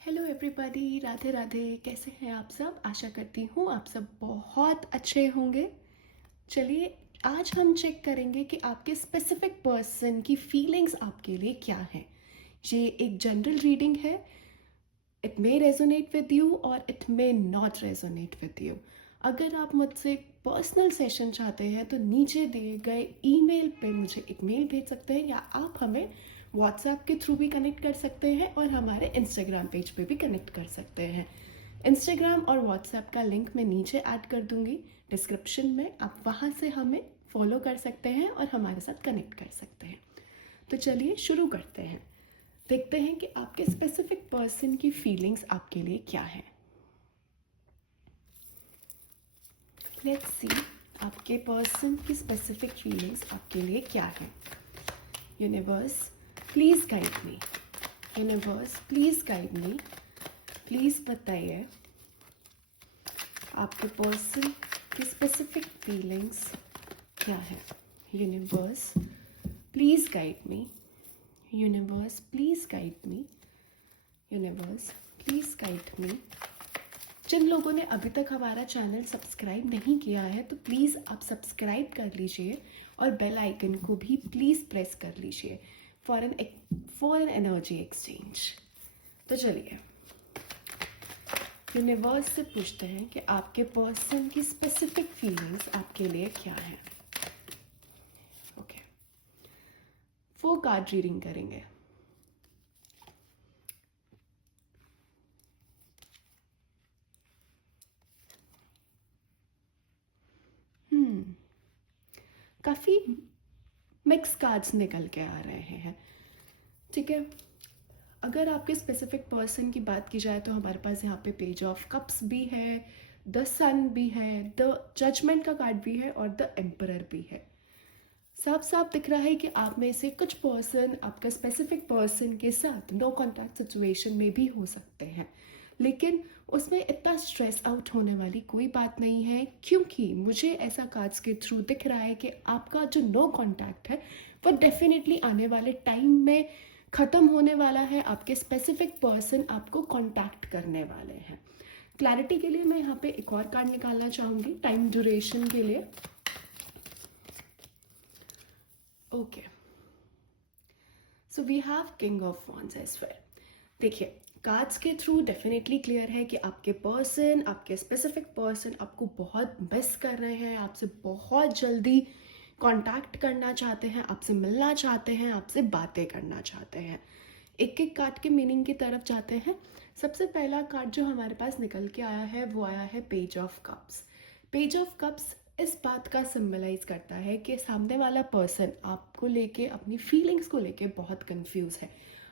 Hello everybody, Radhe Radhe. कैसे हैं आप सब? आशा करती हूँ आप सब बहुत अच्छे होंगे। चलिए, आज हम चेक करेंगे कि आपके स्पेसिफिक पर्सन की फीलिंग्स आपके लिए क्या हैं। ये एक जनरल रीडिंग है। It may resonate with you और it may not resonate with you. अगर आप मुझसे पर्सनल सेशन चाहते हैं तो नीचे दिए गए ईमेल पे मुझे एक मेल भेज सकते हैं, या आप हमें व्हाट्सएप के थ्रू भी कनेक्ट कर सकते हैं और हमारे इंस्टाग्राम पेज पे भी कनेक्ट कर सकते हैं। इंस्टाग्राम और व्हाट्सएप का लिंक मैं नीचे ऐड कर दूंगी डिस्क्रिप्शन में। आप वहाँ से हमें फॉलो कर सकते हैं और हमारे साथ कनेक्ट कर सकते हैं। तो चलिए शुरू करते हैं। देखते हैं कि आपके स्पेसिफिक पर्सन की फीलिंग्स आपके लिए क्या है। लेट्स सी आपके पर्सन की स्पेसिफिक फीलिंग्स आपके लिए क्या है। Universe please guide me. Universe please guide me. Please बताइए आपके पर्सन की स्पेसिफिक फीलिंग्स क्या है। Universe please guide me. Universe please guide me. Universe please guide me. जिन लोगों ने अभी तक हमारा चैनल सब्सक्राइब नहीं किया है तो प्लीज़ आप सब्सक्राइब कर लीजिए और बेल आइकन को भी प्लीज़ प्रेस कर लीजिए फॉर एन एनर्जी एक्सचेंज। तो चलिए यूनिवर्स से पूछते हैं कि आपके पर्सन की स्पेसिफिक फीलिंग्स आपके लिए क्या है। ओके, 4 कार्ड रीडिंग करेंगे। काफ़ी मिक्स कार्ड्स निकल के आ रहे हैं। ठीक है, अगर आपके स्पेसिफिक पर्सन की बात की जाए तो हमारे पास यहाँ पे पेज ऑफ कप्स भी है, द सन भी है, द जजमेंट का कार्ड भी है और द एम्परर भी है। साफ साफ दिख रहा है कि आप में से कुछ पर्सन आपका स्पेसिफिक पर्सन के साथ नो कॉन्टैक्ट सिचुएशन में भी हो सकते हैं, लेकिन उसमें इतना स्ट्रेस आउट होने वाली कोई बात नहीं है, क्योंकि मुझे ऐसा कार्ड्स के थ्रू दिख रहा है कि आपका जो नो कॉन्टैक्ट है वो डेफिनेटली आने वाले टाइम में ख़त्म होने वाला है। आपके स्पेसिफिक पर्सन आपको कॉन्टैक्ट करने वाले हैं। क्लैरिटी के लिए मैं यहाँ पे एक और कार्ड निकालना चाहूँगी टाइम ड्यूरेशन के लिए। Okay, so we have king of wands as well. देखिए, कार्ड्स के थ्रू डेफिनेटली क्लियर है कि आपके पर्सन, आपके स्पेसिफिक पर्सन आपको बहुत मिस कर रहे हैं, आपसे बहुत जल्दी कांटेक्ट करना चाहते हैं, आपसे मिलना चाहते हैं, आपसे बातें करना चाहते हैं। एक एक कार्ड के मीनिंग की तरफ जाते हैं। सबसे पहला कार्ड जो हमारे पास निकल के आया है वो आया है page of cups. Page of cups इस बात का सिंबलाइज करता है कि सामने वाला पर्सन आपको लेके, अपनी फीलिंग्स को लेके बहुत कंफ्यूज है।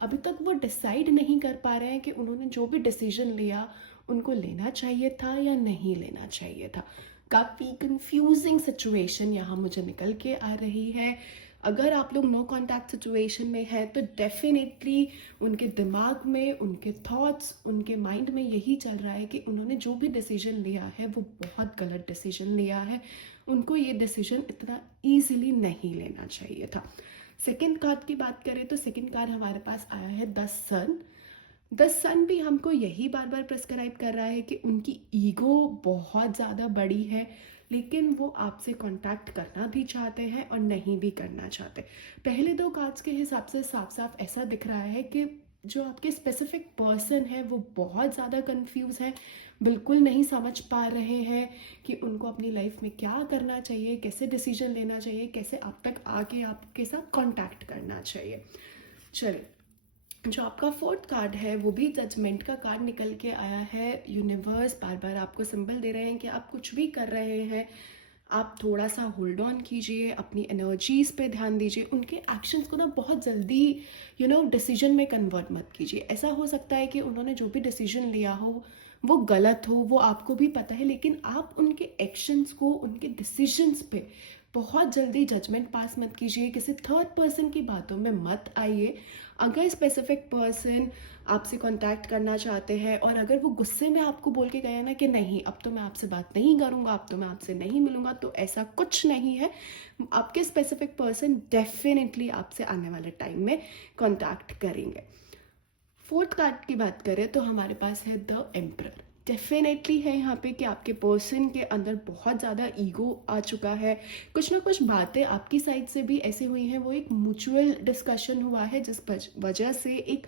अभी तक वो डिसाइड नहीं कर पा रहे हैं कि उन्होंने जो भी डिसीजन लिया उनको लेना चाहिए था या नहीं लेना चाहिए था। काफ़ी कंफ्यूजिंग सिचुएशन यहाँ मुझे निकल के आ रही है। अगर आप लोग नो कॉन्टैक्ट सिचुएशन में हैं तो डेफिनेटली उनके दिमाग में, उनके थॉट्स, उनके माइंड में यही चल रहा है कि उन्होंने जो भी डिसीजन लिया है वो बहुत गलत डिसीजन लिया है। उनको ये डिसीजन इतना ईजिली नहीं लेना चाहिए था। सेकेंड कार्ड की बात करें तो सेकेंड कार्ड हमारे पास आया है द सन। द सन भी हमको यही बार बार प्रिस्क्राइब कर रहा है कि उनकी ईगो बहुत ज़्यादा बड़ी है, लेकिन वो आपसे कांटेक्ट करना भी चाहते हैं और नहीं भी करना चाहते। पहले 2 कार्ड्स के हिसाब से साफ साफ ऐसा दिख रहा है कि जो आपके स्पेसिफिक पर्सन है वो बहुत ज़्यादा कंफ्यूज है, बिल्कुल नहीं समझ पा रहे हैं कि उनको अपनी लाइफ में क्या करना चाहिए, कैसे डिसीजन लेना चाहिए, कैसे आप तक आके आपके साथ कांटेक्ट करना चाहिए। चलिए, जो आपका 4th कार्ड है वो भी जजमेंट का कार्ड निकल के आया है। यूनिवर्स बार बार आपको सिंबल दे रहे हैं कि आप कुछ भी कर रहे हैं, आप थोड़ा सा होल्ड ऑन कीजिए, अपनी एनर्जीज पे ध्यान दीजिए। उनके एक्शंस को ना बहुत जल्दी डिसीजन में कन्वर्ट मत कीजिए। ऐसा हो सकता है कि उन्होंने जो भी डिसीजन लिया हो वो गलत हो, वो आपको भी पता है, लेकिन आप उनके एक्शंस को, उनके डिसीजंस पे बहुत जल्दी जजमेंट पास मत कीजिए। किसी थर्ड पर्सन की बातों में मत आइए। अगर स्पेसिफिक पर्सन आपसे कांटेक्ट करना चाहते हैं और अगर वो गुस्से में आपको बोल के गया ना कि नहीं अब तो मैं आपसे बात नहीं करूँगा, अब तो मैं आपसे नहीं मिलूँगा, तो ऐसा कुछ नहीं है। आपके स्पेसिफिक पर्सन डेफिनेटली आपसे आने वाले टाइम में कांटेक्ट करेंगे। फोर्थ कार्ड की बात करें तो हमारे पास है द एम्परर। डेफिनेटली है यहाँ पे कि आपके पर्सन के अंदर बहुत ज़्यादा ईगो आ चुका है। कुछ ना कुछ बातें आपकी साइड से भी ऐसे हुई हैं, वो एक म्यूचुअल डिस्कशन हुआ है जिस वजह से एक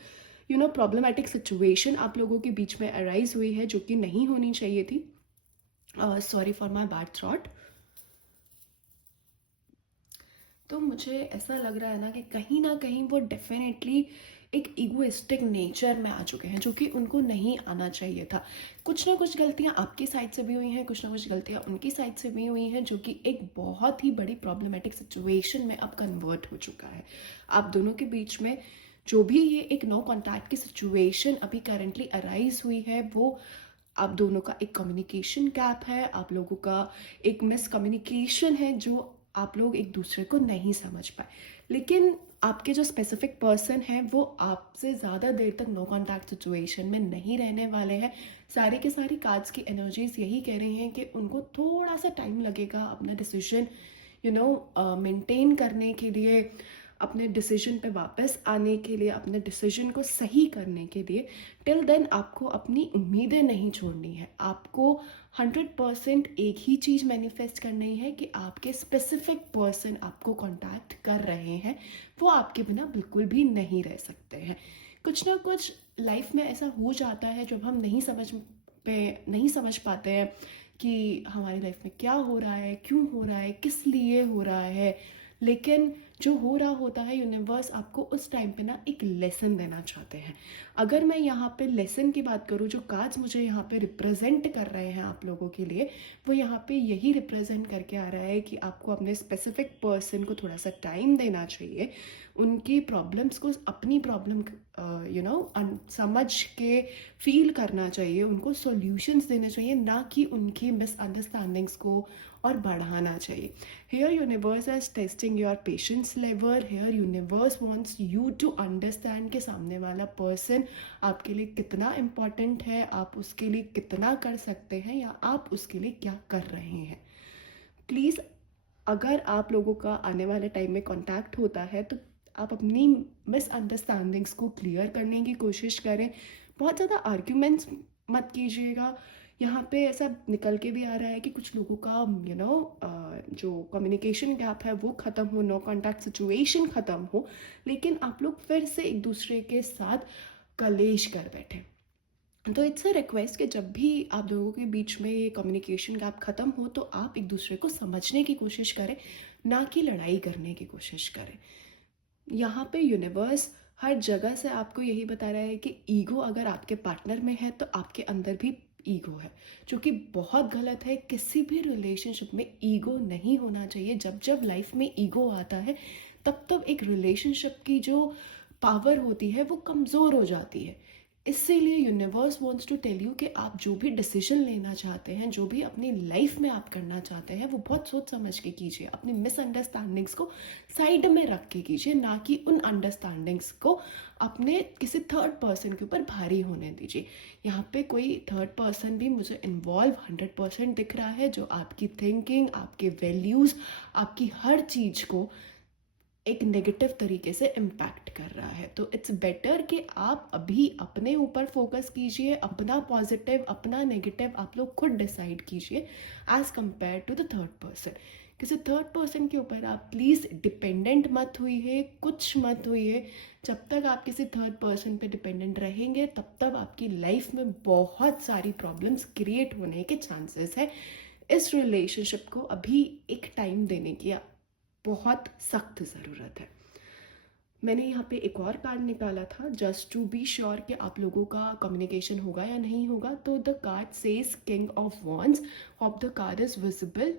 प्रॉब्लमेटिक सिचुएशन आप लोगों के बीच में अराइज हुई है, जो कि नहीं होनी चाहिए थी। Sorry for my bad thought. तो मुझे ऐसा लग रहा है ना कहीं वो डेफिनेटली एक इगोइस्टिक नेचर में आ चुके हैं, जो कि उनको नहीं आना चाहिए था। कुछ ना कुछ गलतियां आपकी साइड से भी हुई हैं, कुछ ना कुछ गलतियां उनकी साइड से भी हुई हैं, जो कि एक बहुत ही बड़ी प्रॉब्लमेटिक सिचुएशन में अब कन्वर्ट हो चुका है। आप दोनों के बीच में जो भी ये एक नो कॉन्टैक्ट की सिचुएशन अभी करेंटली अराइज हुई है, वो आप दोनों का एक कम्युनिकेशन गैप है, आप लोगों का एक मिसकम्युनिकेशन है, जो आप लोग एक दूसरे को नहीं समझ पाए। लेकिन आपके जो स्पेसिफिक पर्सन है वो आपसे ज़्यादा देर तक नो कॉन्टैक्ट सिचुएशन में नहीं रहने वाले हैं। सारी के सारी कार्ड्स की एनर्जीज यही कह रही हैं कि उनको थोड़ा सा टाइम लगेगा अपना डिसीजन मेंटेन करने के लिए, अपने डिसीजन पे वापस आने के लिए, अपने डिसीजन को सही करने के लिए। टिल देन आपको अपनी उम्मीदें नहीं छोड़नी है। आपको 100% एक ही चीज़ मैनिफेस्ट करनी है कि आपके स्पेसिफिक पर्सन आपको कांटेक्ट कर रहे हैं, वो आपके बिना बिल्कुल भी नहीं रह सकते हैं। कुछ ना कुछ लाइफ में ऐसा हो जाता है जब हम नहीं समझ पाते हैं कि हमारी लाइफ में क्या हो रहा है, क्यों हो रहा है, किस लिए हो रहा है। लेकिन जो हो रहा होता है, यूनिवर्स आपको उस टाइम पे ना एक लेसन देना चाहते हैं। अगर मैं यहाँ पे लेसन की बात करूँ, जो कार्ड्स मुझे यहाँ पे रिप्रेजेंट कर रहे हैं आप लोगों के लिए, वो यहाँ पे यही रिप्रेजेंट करके आ रहा है कि आपको अपने स्पेसिफिक पर्सन को थोड़ा सा टाइम देना चाहिए। उनकी प्रॉब्लम्स को अपनी प्रॉब्लम समझ के फील करना चाहिए, उनको सॉल्यूशंस देने चाहिए, ना कि उनकी मिसअंडरस्टैंडिंग्स को और बढ़ाना चाहिए। Here universe is testing your patience level. Here universe wants you to understand कि सामने वाला पर्सन आपके लिए कितना इम्पोर्टेंट है, आप उसके लिए कितना कर सकते हैं, या आप उसके लिए क्या कर रहे हैं। प्लीज़, अगर आप लोगों का आने वाले टाइम में कांटेक्ट होता है तो आप अपनी मिसअंडरस्टैंडिंग्स को क्लियर करने की कोशिश करें। बहुत ज़्यादा आर्ग्यूमेंट्स मत कीजिएगा। यहाँ पे ऐसा निकल के भी आ रहा है कि कुछ लोगों का जो कम्युनिकेशन गैप है वो ख़त्म हो, नो कॉन्टैक्ट सिचुएशन ख़त्म हो, लेकिन आप लोग फिर से एक दूसरे के साथ कलेश कर बैठे। तो इट्स अ रिक्वेस्ट कि जब भी आप लोगों के बीच में ये कम्युनिकेशन गैप ख़त्म हो तो आप एक दूसरे को समझने की कोशिश करें, ना कि लड़ाई करने की कोशिश करें। यहाँ पे यूनिवर्स हर जगह से आपको यही बता रहा है कि ईगो अगर आपके पार्टनर में है तो आपके अंदर भी ईगो है, जो कि बहुत गलत है। किसी भी रिलेशनशिप में ईगो नहीं होना चाहिए। जब जब लाइफ में ईगो आता है तब तब एक रिलेशनशिप की जो पावर होती है वो कमज़ोर हो जाती है। इसीलिए universe wants to tell you कि आप जो भी डिसीजन लेना चाहते हैं, जो भी अपनी लाइफ में आप करना चाहते हैं, वो बहुत सोच समझ के कीजिए। अपनी मिसअंडरस्टैंडिंग्स को साइड में रख के कीजिए, ना कि उन अंडरस्टैंडिंग्स को अपने किसी थर्ड पर्सन के ऊपर भारी होने दीजिए। यहाँ पे कोई थर्ड पर्सन भी मुझे इन्वॉल्व 100% दिख रहा है, जो आपकी थिंकिंग, आपके वैल्यूज़, आपकी हर चीज़ को एक नेगेटिव तरीके से इम्पैक्ट कर रहा है। तो इट्स बेटर कि आप अभी अपने ऊपर फोकस कीजिए, अपना पॉजिटिव, अपना नेगेटिव आप लोग खुद डिसाइड कीजिए as compare to the third person. किसी थर्ड पर्सन के ऊपर आप प्लीज़ डिपेंडेंट मत हुई, कुछ मत हुई। जब तक आप किसी थर्ड पर्सन पे डिपेंडेंट रहेंगे तब तक आपकी लाइफ में बहुत सारी प्रॉब्लम्स क्रिएट होने के चांसेस है। इस रिलेशनशिप को अभी एक टाइम देने की बहुत सख्त ज़रूरत है। मैंने यहाँ पे एक और कार्ड निकाला था जस्ट टू बी श्योर कि आप लोगों का कम्युनिकेशन होगा या नहीं होगा। तो the card says king of wands. Hope the card is visible.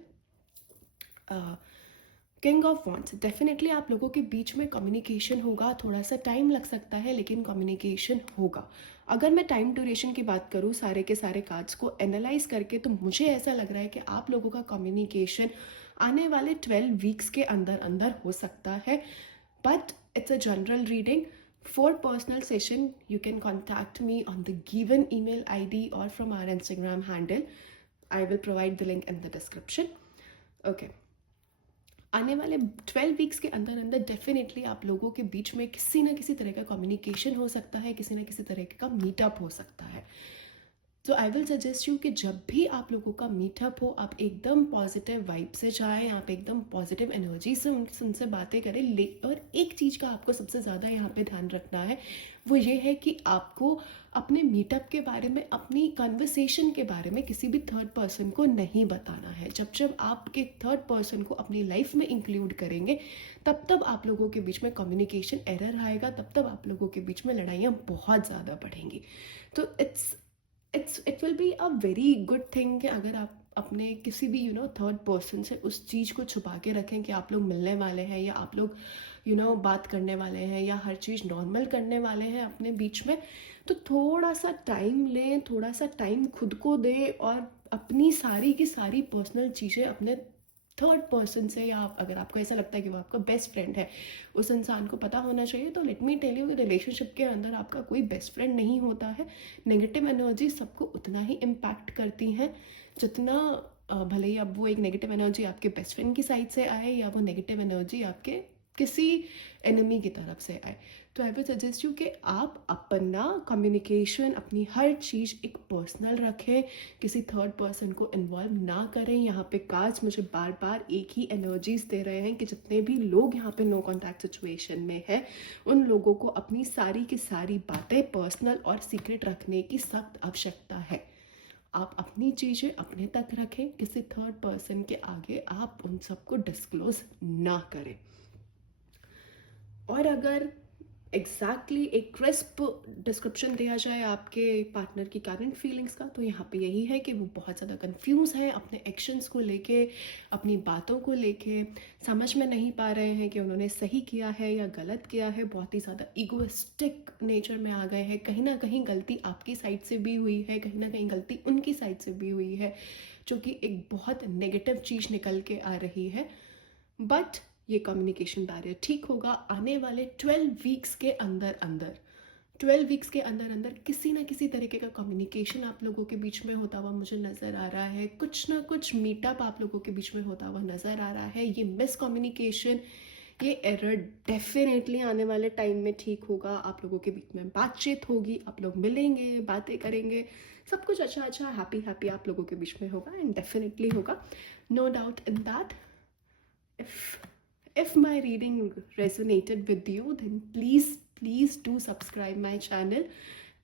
King of wands, definitely आप लोगों के बीच में कम्युनिकेशन होगा, थोड़ा सा टाइम लग सकता है लेकिन कम्युनिकेशन होगा। अगर मैं टाइम ड्यूरेशन की बात करूँ सारे के सारे कार्ड्स को एनालाइज करके, तो मुझे ऐसा लग रहा है कि आप लोगों का कम्युनिकेशन आने वाले 12 वीक्स के अंदर अंदर हो सकता है। But it's a general reading. For personal session you can contact me on the given email ID or from our Instagram handle. I will provide the link in the description. Okay. आने वाले 12 weeks के अंदर अंदर definitely आप लोगों के बीच में किसी ना किसी तरह का कम्युनिकेशन हो सकता है, किसी ना किसी तरह का मीटअप हो सकता है। तो आई विल सजेस्ट यू कि जब भी आप लोगों का मीटअप हो, आप एकदम पॉजिटिव वाइब से जाएं, आप एकदम पॉजिटिव एनर्जी से उनसे बातें करें। और एक चीज़ का आपको सबसे ज़्यादा यहाँ पे ध्यान रखना है, वो ये है कि आपको अपने मीटअप के बारे में, अपनी कन्वर्सेशन के बारे में किसी भी थर्ड पर्सन को नहीं बताना है। जब जब आपके थर्ड पर्सन को अपनी लाइफ में इंक्लूड करेंगे, तब तब आप लोगों के बीच में कम्युनिकेशन एरर आएगा, तब तब आप लोगों के बीच में लड़ाइयाँ बहुत ज़्यादा बढ़ेंगी। तो it will be a very good thing कि अगर आप अपने किसी भी थर्ड पर्सन से उस चीज़ को छुपा के रखें कि आप लोग मिलने वाले हैं, या आप लोग बात करने वाले हैं, या हर चीज़ नॉर्मल करने वाले हैं अपने बीच में। तो थोड़ा सा टाइम लें, थोड़ा सा टाइम खुद को दें, और अपनी सारी की सारी पर्सनल चीज़ें अपने थर्ड पर्सन से, या अगर आपको ऐसा लगता है कि वो आपका बेस्ट फ्रेंड है, उस इंसान को पता होना चाहिए। तो लेट मी टेल यू कि रिलेशनशिप के अंदर आपका कोई बेस्ट फ्रेंड नहीं होता है। नेगेटिव एनर्जी सबको उतना ही इम्पैक्ट करती हैं जितना भले ही अब वो एक नेगेटिव एनर्जी आपके बेस्ट फ्रेंड की साइड से आए, या वो नेगेटिव एनर्जी आपके किसी एनिमी की तरफ से आए। तो आई विल सजेस्ट यू कि आप अपना कम्युनिकेशन, अपनी हर चीज़ एक पर्सनल रखें, किसी थर्ड पर्सन को इन्वॉल्व ना करें। यहाँ पे कार्ड्स मुझे बार बार एक ही एनर्जीज दे रहे हैं कि जितने भी लोग यहाँ पे नो कॉन्टैक्ट सिचुएशन में है, उन लोगों को अपनी सारी की सारी बातें पर्सनल और सीक्रेट रखने की सख्त आवश्यकता है। आप अपनी चीज़ें अपने तक रखें, किसी थर्ड पर्सन के आगे आप उन सबको डिस्क्लोज ना करें। और अगर एग्जैक्टली एक क्रिस्प डिस्क्रिप्शन दिया जाए आपके पार्टनर की करंट फीलिंग्स का, तो यहाँ पे यही है कि वो बहुत ज़्यादा कंफ्यूज है अपने एक्शंस को लेके, अपनी बातों को लेके, समझ में नहीं पा रहे हैं कि उन्होंने सही किया है या गलत किया है, बहुत ही ज़्यादा ईगोइस्टिक नेचर में आ गए हैं। कहीं ना कहीं गलती आपकी साइड से भी हुई है, कहीं ना कहीं गलती उनकी साइड से भी हुई है, जो कि एक बहुत नेगेटिव चीज़ निकल के आ रही है। बट ये कम्युनिकेशन बैरियर ठीक होगा आने वाले 12 वीक्स के अंदर अंदर। 12 वीक्स के अंदर अंदर किसी ना किसी तरीके का कम्युनिकेशन आप लोगों के बीच में होता हुआ मुझे नज़र आ रहा है। कुछ ना कुछ मीटअप आप लोगों के बीच में होता हुआ नज़र आ रहा है। ये मिसकम्युनिकेशन, ये एरर डेफिनेटली आने वाले टाइम में ठीक होगा। आप लोगों के बीच में बातचीत होगी, आप लोग मिलेंगे, बातें करेंगे, सब कुछ अच्छा अच्छा हैप्पी हैप्पी आप लोगों के बीच में होगा, एंड डेफिनेटली होगा, no doubt in that. if my reading resonated with you, then please do subscribe my channel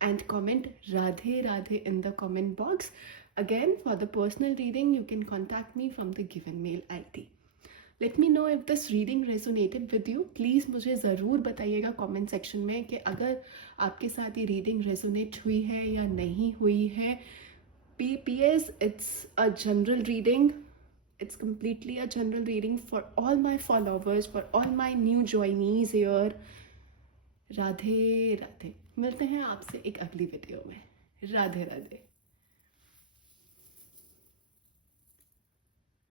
and comment Radhe Radhe in the comment box. Again, for the personal reading, you can contact me from the given mail ID. Let me know if this reading resonated with you. Please मुझे ज़रूर बताइएगा comment section में कि अगर आपके साथ ये reading resonate हुई है या नहीं हुई है। PS, it's a general reading. It's completely a general reading for all my followers, for all my new joinees here. Radhe Radhe. मिलते हैं आपसे एक अगली वीडियो में। राधे राधे।